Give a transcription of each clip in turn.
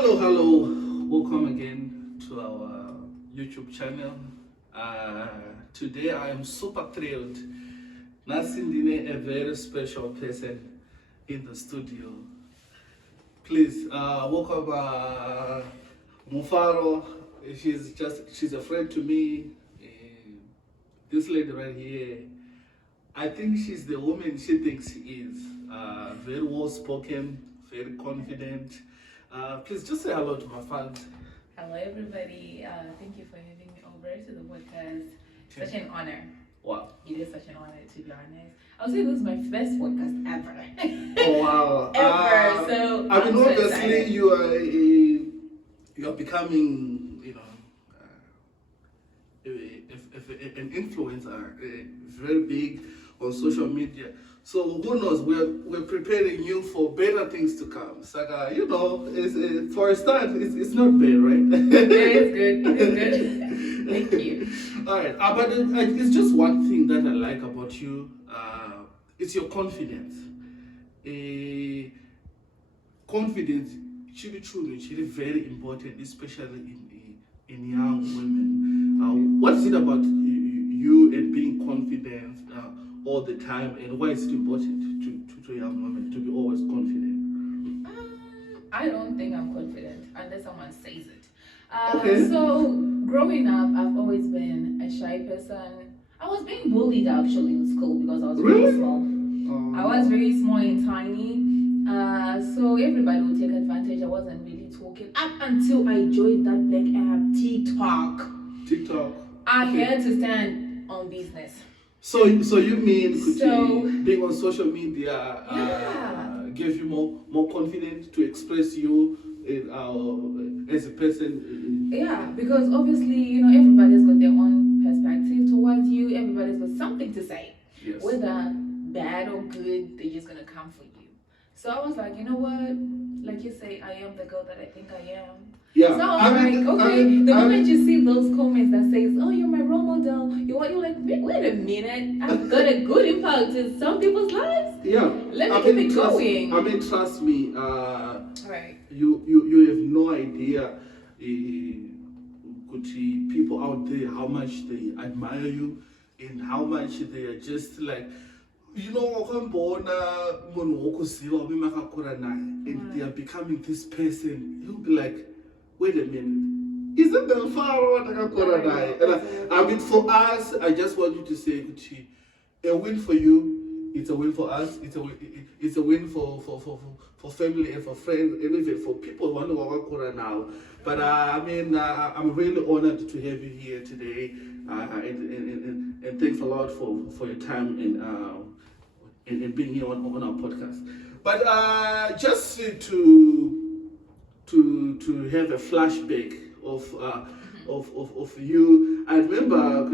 Hello. Welcome again to our YouTube channel. Today I am super thrilled. Nasindine, a very special person in the studio. Please welcome Mufaro. She's a friend to me. This lady right here, I think she's the woman she thinks she is. Very well spoken, very confident. Please just say hello to my fans. Hello, everybody. Thank you for having me over to the podcast. Such an honor. Wow. It is such an honor, to be honest. I'll say this is my first podcast ever. Oh wow. Ever. So I mean, I'm so obviously excited. you are becoming, an influencer, very big on social media. So who knows? We're preparing you for better things to come. So it's, for a start, it's not bad, right? It is good. It is good. Thank you. All right, but it's just one thing that I like about you. It's your confidence. Confidence, truly, very important, especially in young women. What is it about you and being confident all the time, and why is it important to young women to be always confident? I don't think I'm confident unless someone says it. Okay. So growing up, I've always been a shy person. I was being bullied actually in school because I was Really? very small. I was very small and tiny. So everybody would take advantage. I wasn't really talking up until I joined that black app, TikTok. I had to stand on business. So you mean So- being on social media gave you more confidence to express you as a person? Yeah, because obviously, everybody's got their own perspective towards you. Everybody's got something to say. Yes. Whether bad or good, they're just gonna come for you. So I was like, you know what? Like you say, I am the girl that I think I am. Yeah. So I was the moment you see those comments that says, "Oh, you're my role model," you're like, wait a minute, I've got a good impact in some people's lives. Yeah. Let me keep it going. Trust me. Right. You have no idea, people out there, how much they admire you and how much they are just like, and they are becoming this person. You'll be like, wait a minute, isn't that far? I mean, for us, I just want you to say, a win for you, it's a win for us, it's a win for family and for friends, and even for people who want to now. But I'm really honored to have you here today, and thanks a lot for your time and being here on our podcast. But just to have a flashback of you, I remember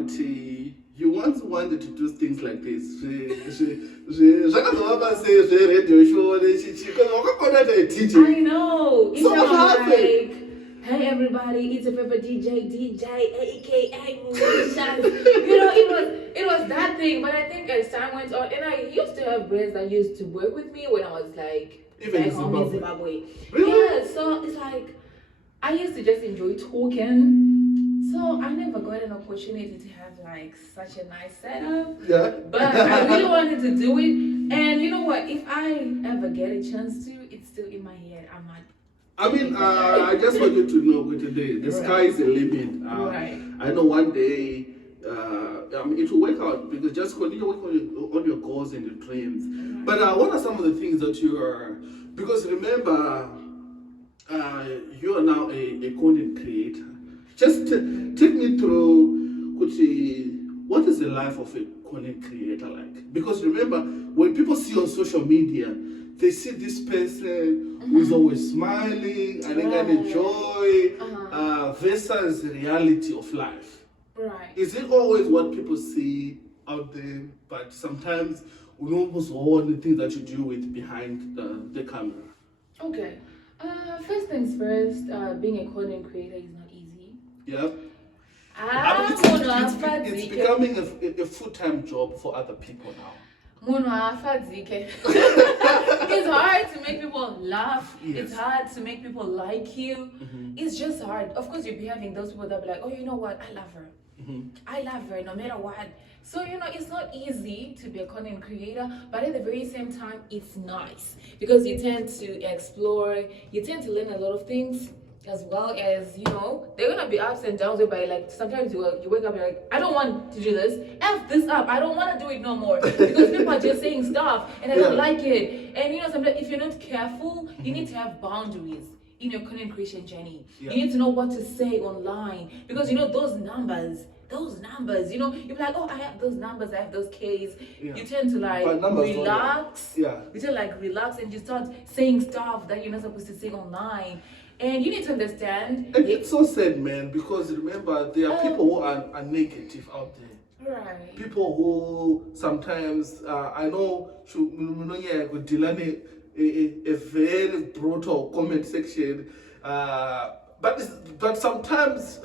you once wanted to do things like this. I know. It's So what happened? like, hey everybody, it's a favorite DJ, aka musicians. It was that thing. But I think as time went on, and I used to have brands that used to work with me when I was like Even back in home in Zimbabwe. Really? Yeah, so it's like I used to just enjoy talking. So I never got an opportunity to have like such a nice setup. Yeah. But I really wanted to do it. And you know what? If I ever get a chance to, it's still in my head. I'm not. I just want you to know today, the sky is the limit. Right. I know one day it will work out, because just continue working on your goals and your dreams. Right. But what are some of the things that you are, because remember, you are now a content creator. Just take me through, what is the life of a content creator like? Because remember, when people see on social media, they see this person who's always smiling and they can enjoy versus the reality of life. Right. Is it always what people see out there? But sometimes we almost want the things that you deal with behind the camera. Okay. First things first, being a content creator is not easy. Yeah. It's It's becoming a full-time job for other people now. munhu haafadzike It's hard to make people laugh. Yes. It's hard to make people like you. It's just hard. Of course, you'll be having those people that be like, oh, you know what? I love her. I love her no matter what. So, it's not easy to be a content creator, but at the very same time, it's nice because you tend to explore, you tend to learn a lot of things, as well as, there are gonna be ups and downs whereby, like, sometimes you wake up and you're like, I don't want to do this. F this up. I don't want to do it no more because people are just saying stuff and I don't like it. And sometimes if you're not careful, you need to have boundaries in your content creation journey. You need to know what to say online because those numbers, you're like, oh, I have those numbers, I have those Ks. You tend to like relax. You tend to like relax and you start saying stuff that you're not supposed to say online. And you need to understand. And it's so sad, man, because remember, there are people who are negative out there. Right. People who sometimes, I know, could deal a very brutal comment section. But sometimes,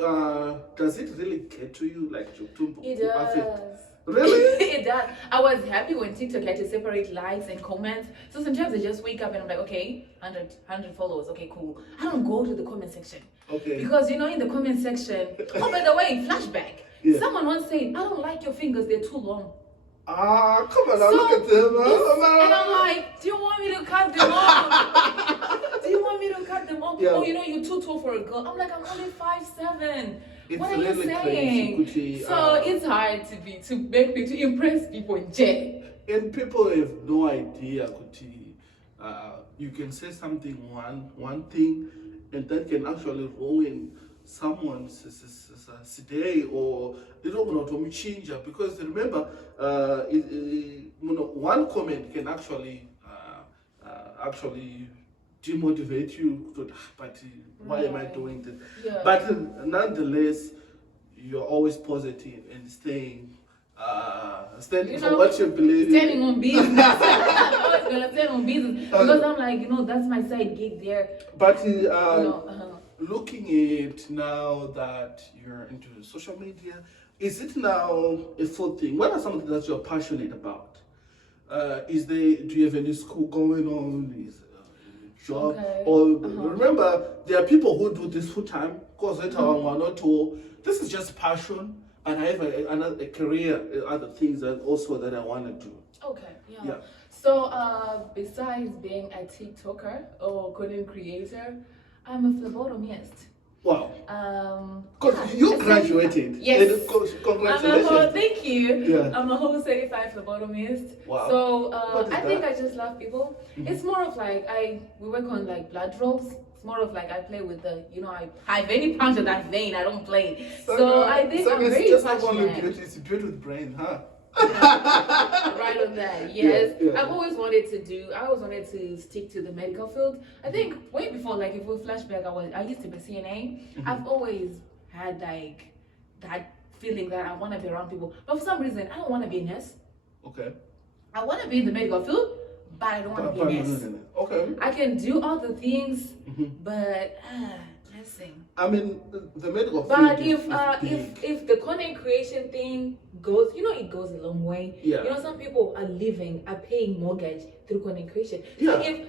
does it really get to you? Like, it does. Really? It does. I was happy when TikTok had to separate likes and comments. So sometimes I just wake up and I'm like, okay, 100 followers. Okay, cool. I don't go to the comment section. Okay. Because, in the comment section, oh, by the way, flashback. Yeah. Someone once said, I don't like your fingers. They're too long. Ah, come on, look at them. And I'm like, do you want me to cut them off? Do you want me to cut them off? Yeah. Oh, you're too tall for a girl. I'm like, I'm only 5'7". What are you saying? Crazy, so it's hard to impress people in jail. And people have no idea, Kuti. You can say something one thing, and that can actually ruin someone's day, or they don't know to change. Because remember, one comment can actually demotivate you to, but why am I doing this? Yeah. But nonetheless, you're always positive and standing for what you believe. Standing on business. I'm always gonna stand on business because I'm like, that's my side gig there. But looking at it now that you're into social media, is it now a full thing? What are some things that you're passionate about? Do you have any school going on? Job? Okay. Or remember, there are people who do this full time because this is just passion, and I have a career, other things that I want to do. Okay, yeah. So besides being a TikToker or content creator, I'm a phlebotomist. Wow. Because you graduated. Yes. Congratulations. Thank you. Yeah. I'm a whole certified phlebotomist. Wow. So I think I just love people. It's more of like we work on like blood drops. It's more of like I play with the, I have any punch of that vein. I don't play. So I think I'm very passionate. It's beauty with brain, huh? Right on that, yes. Yeah. I always wanted to stick to the medical field. I think way before, like if we flashback, I used to be CNA. I've always had like that feeling that I want to be around people, but for some reason I don't want to be a nurse. Okay. I want to be in the medical field, but I don't want to be a nurse. Okay. I can do all the things, but nursing. I mean, the medical field. But if the content creation thing goes, it goes a long way. Yeah. Some people are paying mortgage through content creation. Yeah. So if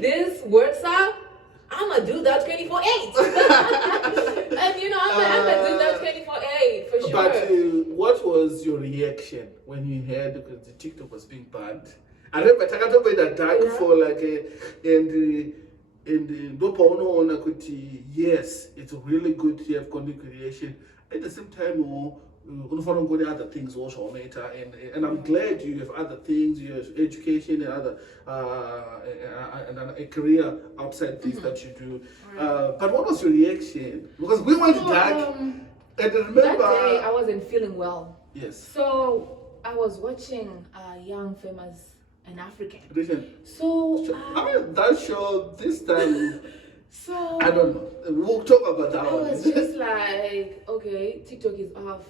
this works out, I'm gonna do that 24/8. And I'm gonna do that 24/8 for sure. But what was your reaction when you heard because the TikTok was being banned? I remember talking about that for like and yes, it's really good to have content creation. At the same time, go to other things also later, and I'm glad you have other things, you have education and other and a career outside things that you do. But what was your reaction? Because we went dark, and remember that day I wasn't feeling well. Yes. So I was watching a young famous an African. So that show this time. So I don't know. We'll talk about that. I was just like, okay, TikTok is off.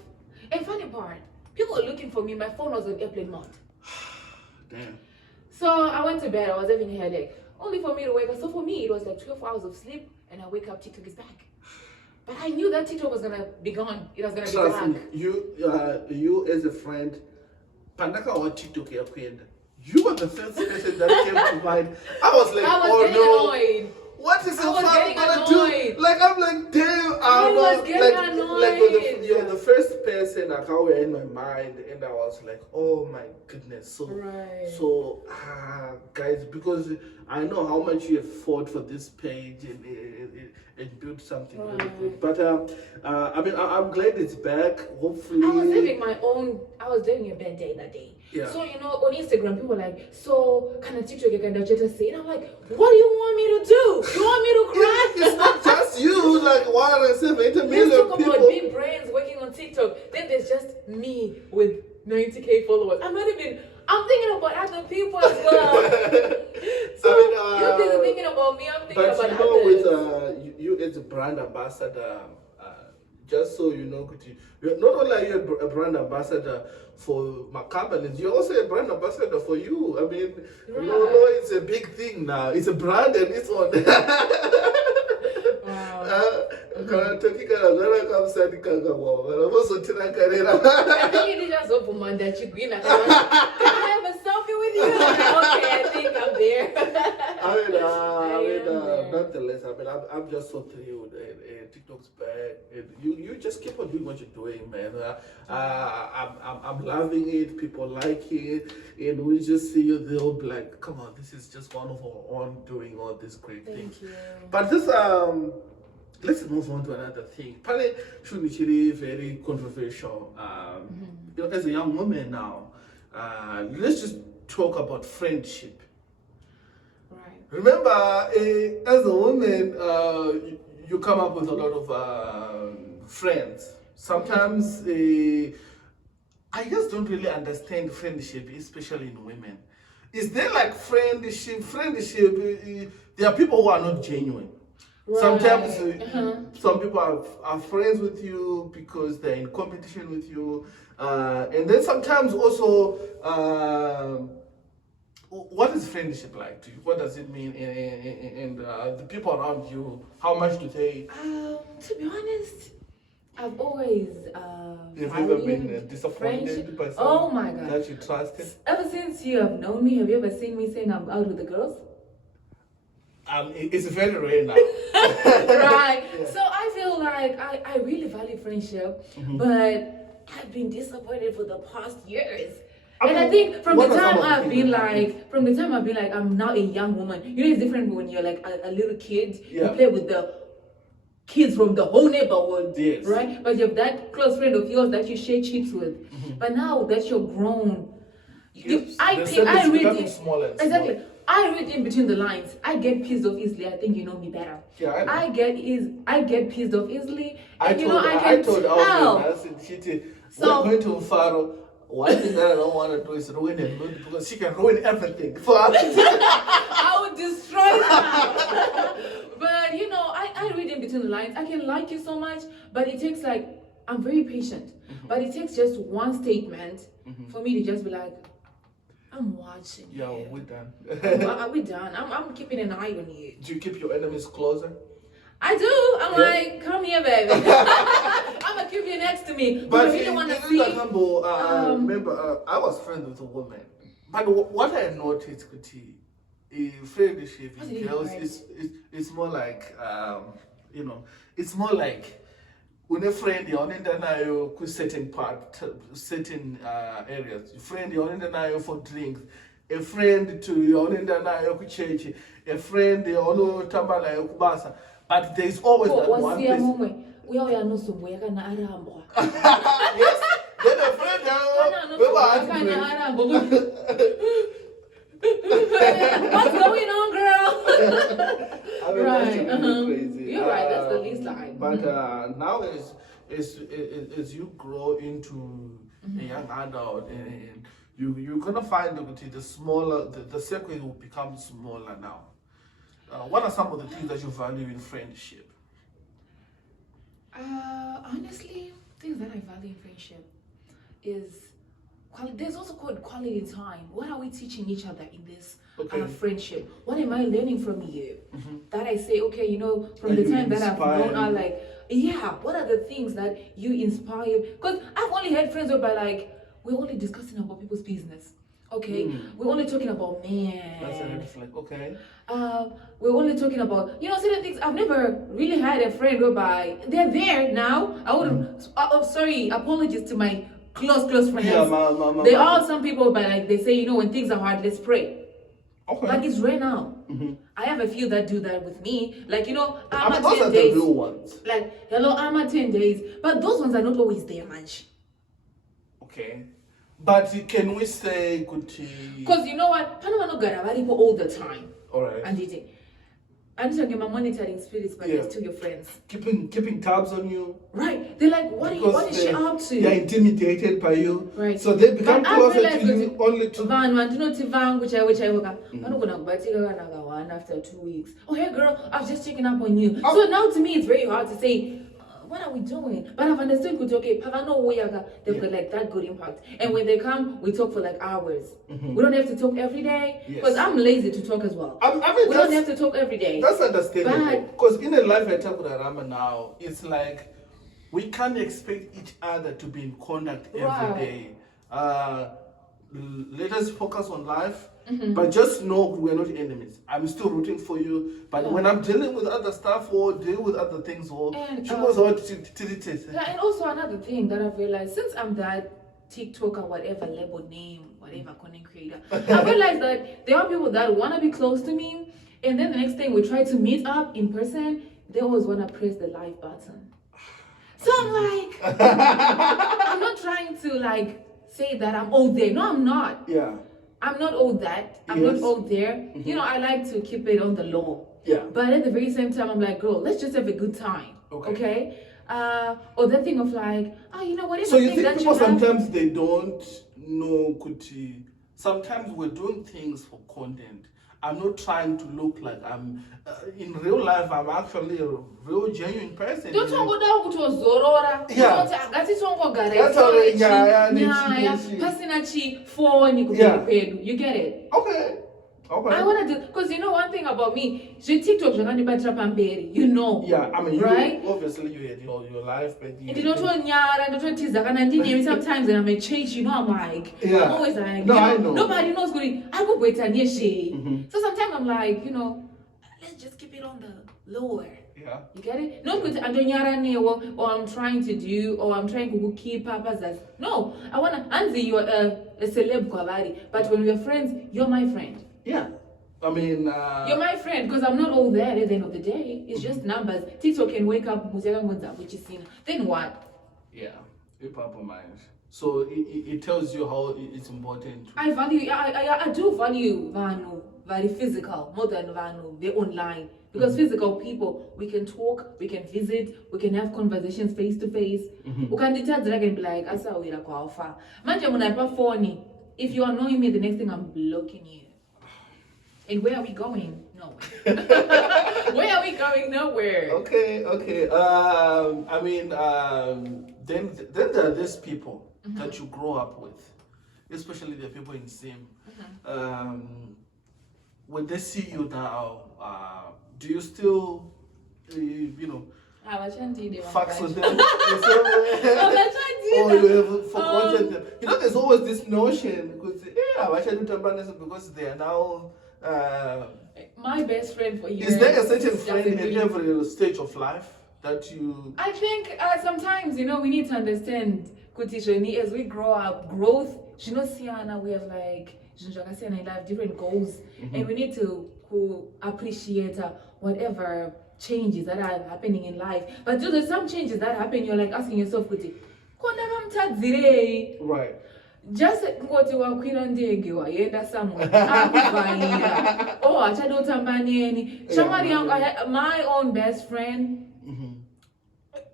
And funny part, people are looking for me. My phone was on airplane mode. Damn. So I went to bed. I was having a headache, only for me to wake up. So for me, it was like 12 hours of sleep, and I wake up. TikTok is back. But I knew that TikTok was gonna be gone. It was gonna be back. You as a friend, pandaka wa TikTok ya kwenda. You were the first person that came to mind. I was like, I was oh getting no. annoyed. What is I was Alfaro getting gonna annoyed. do? Like I'm like, damn, I was getting annoyed. You're the first person like how were in my mind, and I was like, oh my goodness. So Right. so guys, because I know how much you have fought for this page and built something really good. But I mean, I'm glad it's back. Hopefully, I was doing a bad day that day. Yeah. So, you know, on Instagram, people are like, so, can I TikTok you can just say? And I'm like, what do you want me to do? You want me to cry? It's not just you, like 178 Let's million talk people. about big brands working on TikTok. Then there's just me with 90K followers. I'm thinking about other people as well. So, you're busy thinking about me, I'm thinking about others. But you know, with you as a brand ambassador, just so you know, not only are you a brand ambassador for my companies, you're also a brand ambassador for you. I mean, Loloe is a big thing now. It's a brand and it's on. I think it just opened my that you green. Can I have a selfie with you? Okay, I think I'm there. Nonetheless, I'm just so thrilled. And TikTok's back, and you just keep on doing what you're doing, man. I'm loving it. People like it, and we just see you. They'll be like, "Come on, this is just one of our own doing all these great things." Thank you. But this let's move on to another thing. Probably shouldn't very controversial. You know, as a young woman now, let's just talk about friendship. Right. Remember, as a woman, you come up with a lot of friends. Sometimes I just don't really understand friendship, especially in women. Is there like friendship? There are people who are not genuine. Right. Sometimes some people are friends with you because they're in competition with you. And then sometimes also, what is friendship like to you? What does it mean? And the people around you, how much do they? To be honest, I've always Have you ever been disappointed by someone Oh my God. that you trusted? Ever since you have known me, have you ever seen me saying I'm out with the girls? It's very rare now. Right. Yeah. So I feel like I really value friendship, but I've been disappointed for the past years. And I think from the time I've been like, I'm now a young woman. You know, it's different when you're like a little kid. Yeah. You play with the kids from the whole neighborhood, Yes. right? But you have that close friend of yours that you share chips with. But now that you're grown, I read it. Smaller. Exactly. I read in between the lines. I get pissed off easily. I think you know me better. Yeah, I know. I get pissed off easily. I And told tell. I said, Chiti, So- we're going to Faro. One thing that I don't want to do is ruin it because she can ruin everything for us. I would destroy that. But you know, I read in between the lines. I can like you so much, but it takes I'm very patient. But it takes just one statement for me to just be like, I'm watching Yeah, you. we're done. Are we done? I'm keeping an eye on you. Do you keep your enemies closer? I do. I'm like, come here, baby. I'm gonna keep you next to me. But I really want to see. Remember, I was friends with a woman. But what I noticed, Kuti, friendship with girls it's more like, you know, it's more like when a friend you're on ku certain areas. A friend you're on for drinks. A friend to you're on ku church. A friend you're on tambala kubasa. But there's always that one person. Yes. Then a friend What's going on, girl? I mean, Right. that's really crazy. You're right. That's the least line. But now as you grow into a young adult, and you're gonna find the smaller the circle will become smaller now. What are some of the things that you value in friendship? Honestly, things that I value in friendship is there's also called quality time. What are we teaching each other in this friendship? What am I learning from you? That I say, okay, you know, from the time that I've known, I like, yeah, what are the things that you inspire? Because I've only had friends who are like, we're only discussing about people's business. Okay, we're only talking about men. That's a red flag. Okay. We're only talking about, certain things. I've never really had a friend whereby they're there now. I wouldn't. Sorry, apologies to my close friends. Yeah, There are some people, but like they say, when things are hard, let's pray. Okay. Like it's rare now. I have a few that do that with me. Like, I'm at those 10 are days. the real ones. Like, hello, I'm at 10 days. But those ones are not always there, much. Okay. But can we say kuti? Because you know what? Panama no garabaripo all the time. Alright. And I'm just talking about monitoring spirits, but it's to your friends. Keeping tabs on you. Right. They're like, what is she up to? They're intimidated by you. Right. So they become closer to you only to which I woke up. I'm not gonna one after 2 weeks. Oh hey girl, I was just checking up on you. So now to me it's very hard to say, what are we doing? But I've understood good, okay, they've got like that good impact. And when they come, we talk for like hours. We don't have to talk every day. Because I'm lazy to talk as well. I mean, we don't have to talk every day. That's understandable. Because in a life I talk with Arama now, it's like we can't expect each other to be in contact every day. Let us focus on life. But just know we're not enemies. I'm still rooting for you. But when I'm dealing with other stuff or dealing with other things, and also another thing that I've realized, since I'm that TikToker, whatever label name, whatever content creator, I realized that there are people that want to be close to me, and then the next thing we try to meet up in person, they always want to press the live button. So I'm like, I'm not trying to like say that I'm all there. No, I'm not. Yeah. I'm not all that. I'm not all there. I like to keep it on the low. Yeah. But at the very same time, I'm like, girl, let's just have a good time. Okay? Or that thing of like, whatever. So you think people sometimes they don't know kuti. Sometimes we're doing things for content. I'm not trying to look like I'm in real life. I'm actually a real genuine person. Don't talk about Zorora. Yeah. You get it? Okay. I want to do, because one thing about me, TikTok, yeah, I mean, right? Obviously you had your life, but sometimes I may change, I'm like, I'm always like, I know. Nobody knows good. I go wait and so sometimes I'm like, let's just keep it on the lower. Yeah. You get it? Not good or I'm trying to do, or I'm trying to keep up as that. No, I want to answer you a celeb kwabari, but when we're friends, you're my friend. Yeah. I mean, you're my friend because I'm not all there at the end of the day. It's just numbers. TikTok can wake up, which is seen. Then what? Yeah, mind. So it tells you how it's important. I do value Vanu, very physical, more than Vanu, the online. Because physical people, we can talk, we can visit, we can have conversations face to face. You can detach drag and be like, asa wira kwa alpha. Manje munaipa phone. If you annoy me, the next thing I'm blocking you. And where are we going? Nowhere. Where are we going? Nowhere. Okay. I mean, then there are these people that you grow up with, especially the people in SIM. When they see you now, do you still, fax with them? Or you have forgotten them? There's always this notion because they are now. My best friend for years. Is there a certain friend in every stage of life that you? I think sometimes we need to understand Kutishoni as we grow up, growth. We have like in life different goals, and we need to appreciate whatever changes that are happening in life. But there's some changes that happen. You're like asking yourself, Kuti, right. Just ngoti wakwira ndege waenda somewhere akuvhaira achadotamba neni shamwari yangu my own best friend.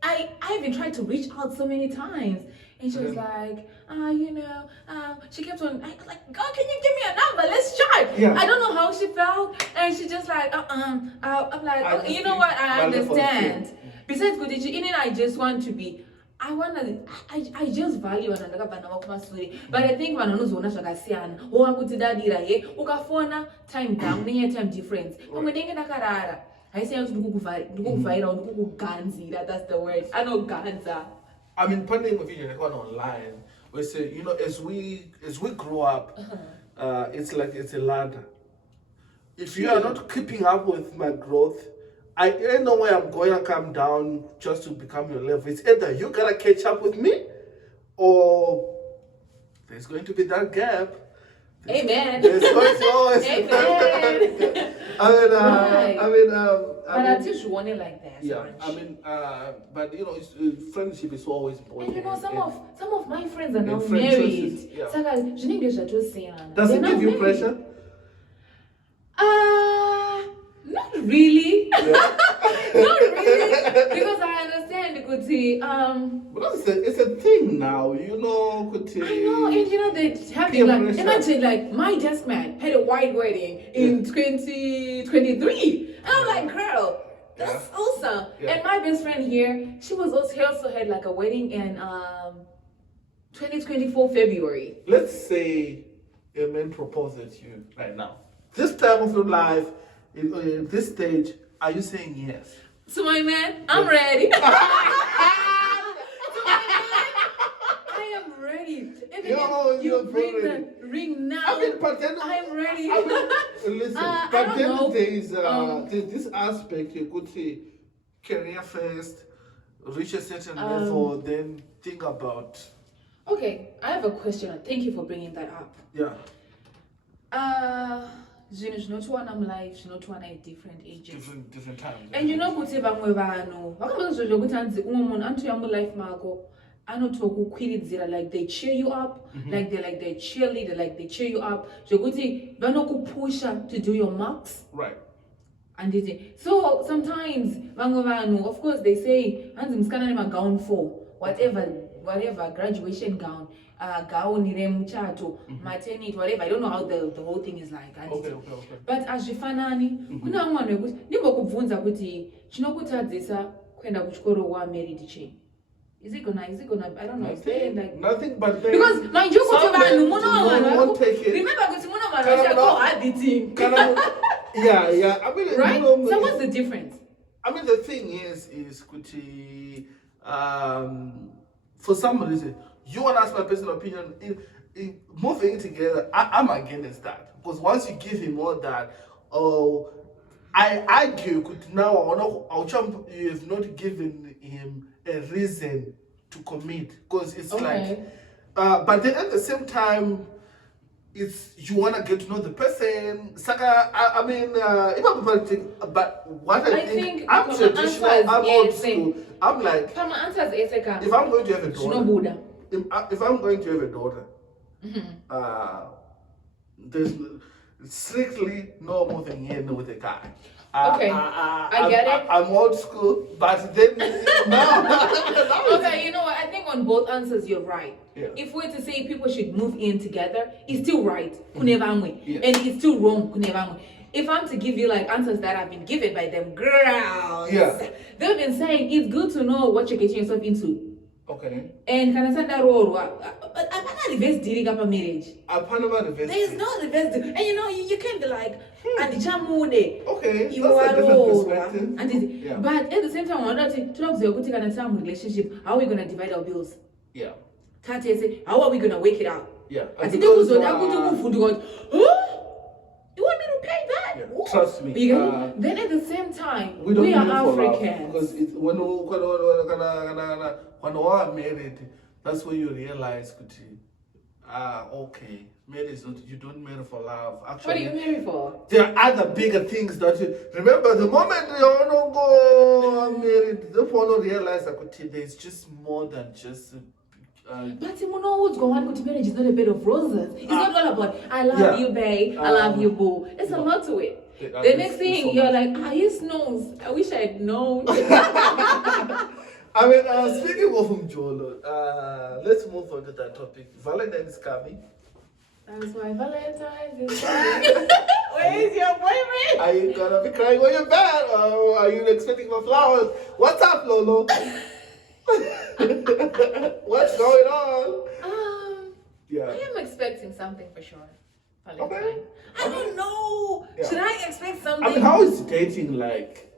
I even tried to reach out so many times and she was like she kept on like, God, can you give me a number, let's chat. I don't know how she felt and she just like I'm like, you know what, I understand. Besides Kudichi, I just want to be, I just value but I think vanonozona zvakasiyana wakutidadira ye ukafona time down time difference pamwe ndenge ndakarara haisiya kuti ndikukuvhaira ndikukuganzira. That's the word. Anoganza. I mean, partnering with you online, we say, as we grow up, it's like it's a ladder. If you are not keeping up with my growth, I ain't no way I'm going to come down just to become your level. It's either you gotta catch up with me, or there's going to be that gap. Amen. There's going to always. Amen. But I just want it like that. Yeah, but friendship is always important. And some of my friends are now married. Yeah. Does it give you pressure? Not really. Yeah. Not really. Because I understand, Kuti. But it's a thing now, Kuti. I know, and they having like, imagine like my desk man had a white wedding in 2023. And I'm like, girl, that's awesome. Yeah. And my best friend here, she also had like a wedding in 2024 February. Let's say a man proposes to you right now. This time of your life, in this stage, are you saying yes? To my man, I'm ready. To my man, I am ready. If you bring the ring now, I'm ready. Listen, but then there's this aspect, you could say, career first, reach a certain level, then think about. Okay, I have a question. Thank you for bringing that up. Yeah. I'm life, at different ages. Different times. And kuti vamwe vanhu vakamboza zvokuti anzi umwe munhu anotouya mulife mako anotokukwiridzira, like they cheer you up, like they're cheerleader, like they cheer you up zvokuti vanokupusha to do your marks. Right. And so sometimes vamwe vanhu, of course, they say hanzi musikana nemagown 4 whatever graduation gown, gown remuchato, maternity, whatever. I don't know how the whole thing is like. Okay. But azvifanani, kuna vamwe vanhu vekuti ndimbokubvunza kuti chinokutadzisa kuenda kuchikoro married chei. Is it gonna I don't know, explain like nothing but then, because mind you kuti vanhu won't take it. Remember kuti muno vanhu vachako editing. Yeah. I mean, right? So what's the difference? I mean, the thing is kuti for some reason, you want to ask my personal opinion, in moving together, I'm against that. Because once you give him all that, I argue, now you have not given him a reason to commit. Because it's like, but then at the same time, it's you want to get to know the person. Saka, I mean, but what I think I'm traditional, I'm old school. I'm like, if I'm going to have a daughter, if I'm going to have a daughter, there's strictly no moving in with a guy. Okay, I get it. I'm old school, but then no. Okay, you know what? I think on both answers you're right. Yeah. If we're to say people should move in together, it's still right, Yes. and it's still wrong, If I'm to give you like answers that have been given by them girls, they've been saying it's good to know what you're getting yourself into. Okay. And can I send that role? But I'm not reverse dealing up a marriage. There's no reverse deal. And you can't be like, and the okay, that's a different perspective. But at the same time, I'm not talking some relationship. How are we gonna divide our bills? Yeah. How are we gonna wake it out? Yeah. You want me to pay that? Yeah. Trust me. Then at the same time, we are Africans. Because when we are married, that's when you realize, okay, marriage is not, you don't marry for love. Actually, what are you married for? There are other bigger things that you remember. The moment you want to go married, the one realize that there's just more than just. But you know what's going on with marriage is not a bed of roses. It's not all about I love you, babe, I love you, boo. There's a lot to it. The next thing you're like, he snows. I wish I had known. I mean, speaking of Mjolo, let's move on to that topic. Valentine's is coming. That's why Valentine's is coming. Where is your boyfriend? Are you gonna be crying on your bed, or are you expecting for flowers? What's up, Lolo? What's going on? I am expecting something for sure. Valentine. Okay. I don't know. Yeah. Should I expect something? I mean, how is dating like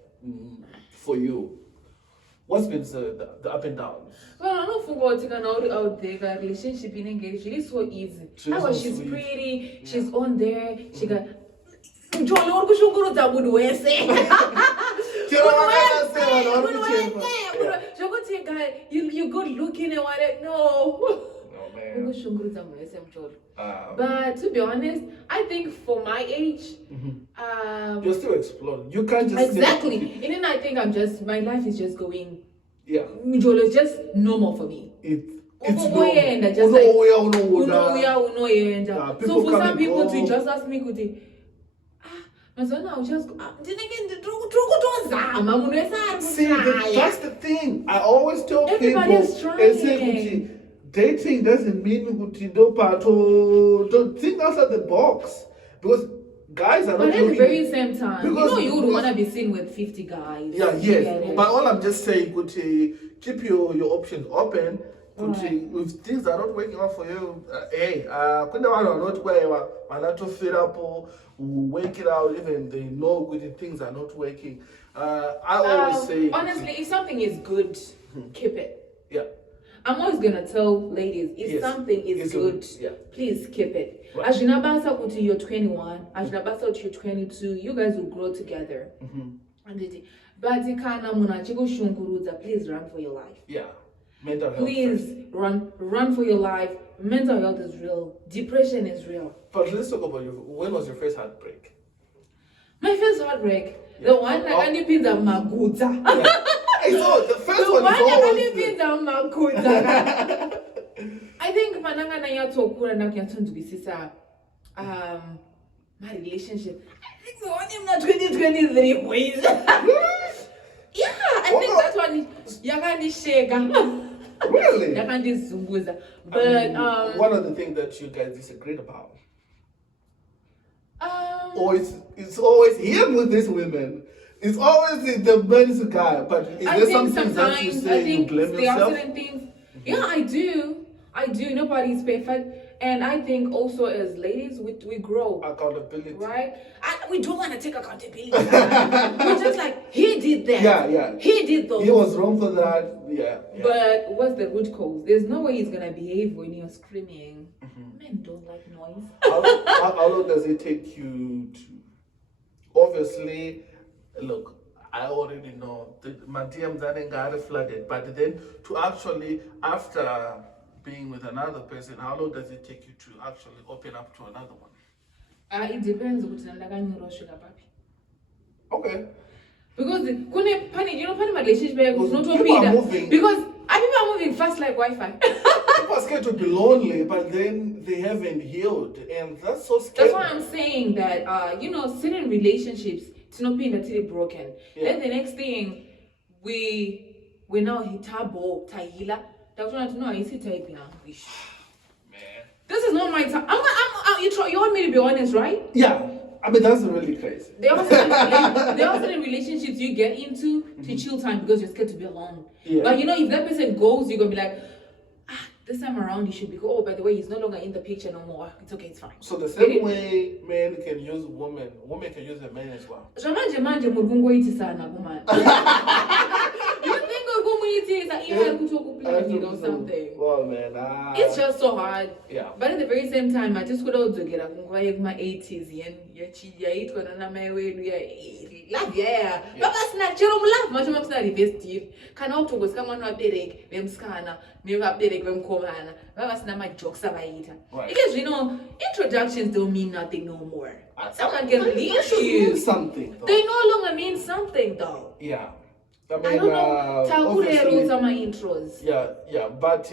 for you? What's been the up and down? Well, I don't forget out there relationship in engaged. It's really so easy. She's pretty. She's on there. She got. You're good looking and what? No. But to be honest, I think for my age, you're still exploring. You can't just exactly. And then I think my life is just going. Yeah. It's just normal for me. It's normal. Just like so for some people to just ask me, see, that's the thing. I always tell everybody's people, trying. Dating doesn't mean don't think outside the box, because guys are not. But at the very same time, you would want to be seen with 50 guys. Yeah, yes. But all I'm just saying, keep your options open. If things are not working out for you, work it out. Even they know good things are not working. I always say, honestly, if something is good, keep it. Yeah. I'm always gonna tell ladies, if something is good, please keep it. As you're 21, as you're 22, you guys will grow together. But please run for your life. Yeah. Mental health. Please run for your life. Mental health is real. Depression is real. But let's talk about when was your first heartbreak? My first heartbreak, the one that only pins on Maguta. So the first one is always I think mananga na yato kura na kuyatun to be sister my relationship. I think the one in 2023 boys. Yeah, I think that one yakani shega. Really? Yakani zunguza. But one of the things that you guys disagreed about. Or it's always him with these women. It's always the men's guy, but is there something that you say you blame yourself? There are certain things. Yeah, I do. Nobody's perfect. And I think also as ladies, we grow. Accountability. Right? And we don't want to take accountability. We're just like, he did that. Yeah. He did those. He was wrong for that. Yeah. But what's the root cause? There's no way he's going to behave when you're screaming. Men don't like noise. How long does it take you to... Obviously... Look, I already know that my DMs are flooded, but then to actually, after being with another person, how long does it take you to actually open up to another one? It depends. Okay. Because my relationship was not people are moving. Because people are moving fast like Wi-Fi. People are scared to be lonely, but then they haven't healed, and that's so scary. That's why I'm saying that certain relationships. It's not being that it's broken. Then the next thing we now hitabo tahila. That's what I know. I see type now. Man, this is not my time. You want me to be honest, right? Yeah. I mean, that's really crazy. There are certain relationships you get into to chill time because you're scared to be alone. Yeah. But if that person goes, you're gonna be like, this time around, you should be, by the way, he's no longer in the picture no more. It's okay, it's fine. So the same way men can use women can use a man as well. You think or something? Well, man, it's just so hard. Yeah. But at the very same time, I just could also get up my 80s and love, yeah. But that's not love. Much of that invested. Can also go someone who big, them scanner, never big, them commander. That's not my jokes about it. Because introductions don't mean nothing no more. Someone can leave you. Something. They no longer mean something though. Yeah. I don't know. Takure are my intros. Yeah. But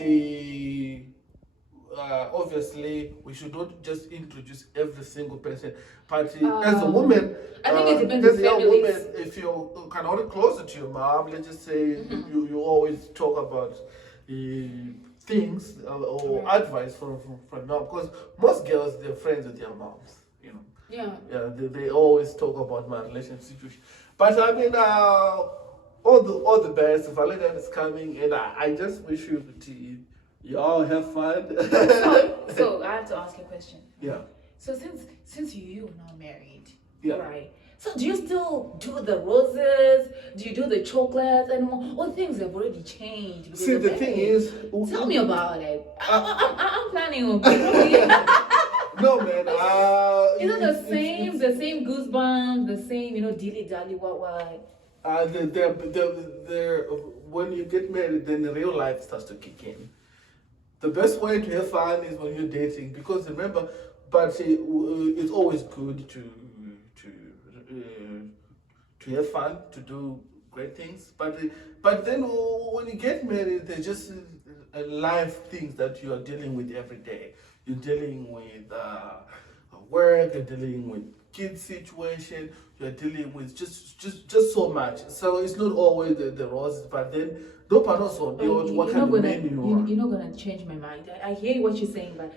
obviously, we should not just introduce every single person. But as a woman, I think it depends as on a young families. woman, if you're kind of closer to your mom, let's just say you always talk about things or advice from mom, because most girls, they're friends with their moms. Yeah. Yeah. They always talk about my relationship situation. But I mean, all the best. Valentine is coming, and I just wish you all have fun. So I have to ask you a question. Yeah. So since you are now married, Yeah. right? So do you still do the roses? Do you do the chocolates and all things have already changed? Because See, the thing is, tell me about it. I'm planning on. No, man. The same goosebumps, the same, dilly dally, what. When you get married, then the real life starts to kick in. The best way to have fun is when you're dating, because remember, but it's always good to have fun, to do great things. But then when you get married, there's just life things that you are dealing with every day. You're dealing with work, you're dealing with kids situation, you're dealing with just so much. So it's not always the roses, but then what kind of men you are. You're not gonna change my mind. I hear what you're saying, but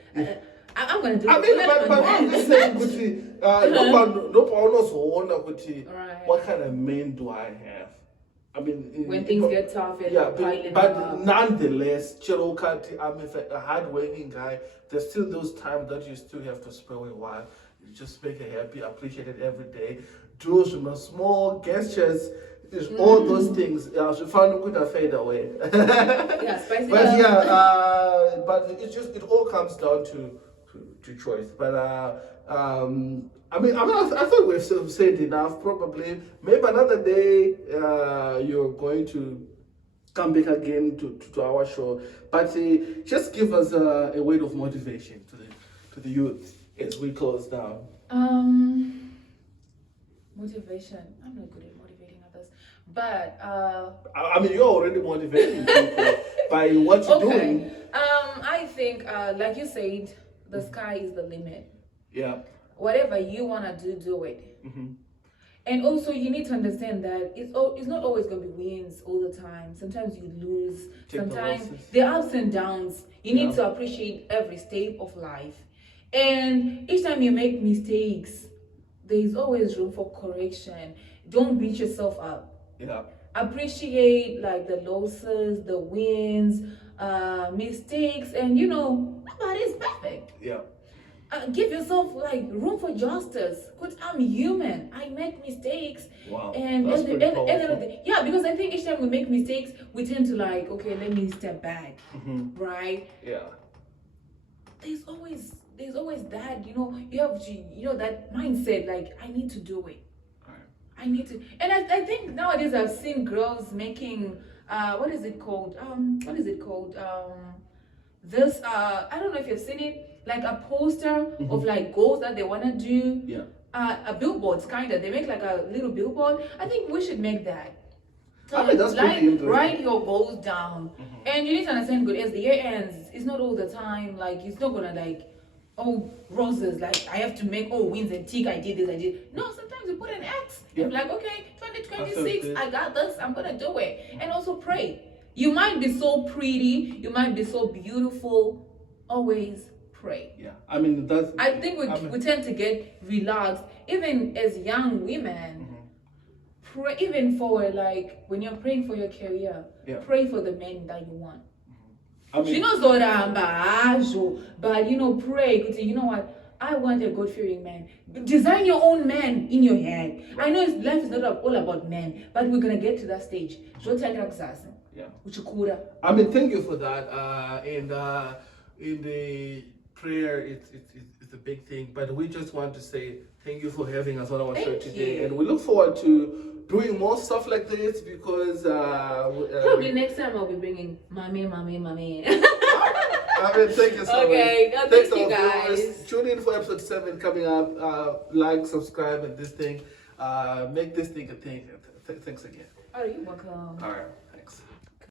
I'm gonna do. I mean, but I'm just saying, what kind of men do I have? I mean, when things get tough and but nonetheless, Cherokee, I'm a hard-working guy. There's still those times that you still have to spare a while. You just make her happy, appreciate it every day. Do some small gestures. All those things, she found could fade away. Yeah, spicy. But it all comes down to choice. But I think we've said enough. Probably, maybe another day you're going to come back again to our show. But just give us a word of motivation to the youth as we close down. Motivation. I'm not good at motivating others, but you're already motivating people by what you're doing. I think, like you said, the sky is the limit. Yeah. Whatever you wanna do it. Mm-hmm. And also, you need to understand that it's not always gonna be wins all the time. Sometimes you lose. Sometimes there are ups and downs. You need to appreciate every step of life. And each time you make mistakes, there is always room for correction. Don't beat yourself up. Yeah. Appreciate like the losses, the wins, mistakes, and nobody's perfect. Yeah. Give yourself like room for justice. Because I'm human. I make mistakes. Wow. And that's because I think each time we make mistakes, we tend to like, okay, let me step back. Mm-hmm. Right? Yeah. There's always that, you have to, that mindset, like, I need to do it. Right. I need to. And I think nowadays I've seen girls making, what is it called? This, I don't know if you've seen it, like a poster of like goals that they want to do. Yeah. A billboards, kind of. They make like a little billboard. I think we should make that. So that's pretty interesting. Write your goals down. And you need to understand, good, as the year ends, it's not all the time, like, it's not gonna like, roses, like I have to make wins and tick, I did this. No, sometimes you put an X. You're like, okay, 2026, I got this, I'm gonna do it. And also pray. You might be so pretty, you might be so beautiful. Always pray. Yeah, that's. I think we tend to get relaxed, even as young women. Pray, even for like when you're praying for your career. Pray for the men that you want. But pray. You know what? I want a God-fearing man. Design your own man in your head. I know life is not all about men, but we're gonna get to that stage. Yeah. Thank you for that. And in the prayer, it's a big thing. But we just want to say thank you for having us on our show today, and we look forward to doing more stuff like this because probably next time I'll be bringing mommy. Thank you so much. Okay, thank you guys. Viewers. Tune in for episode 7 coming up. Like, subscribe, and this thing. Make this thing a thing. Thanks again. Oh, you're welcome. All right.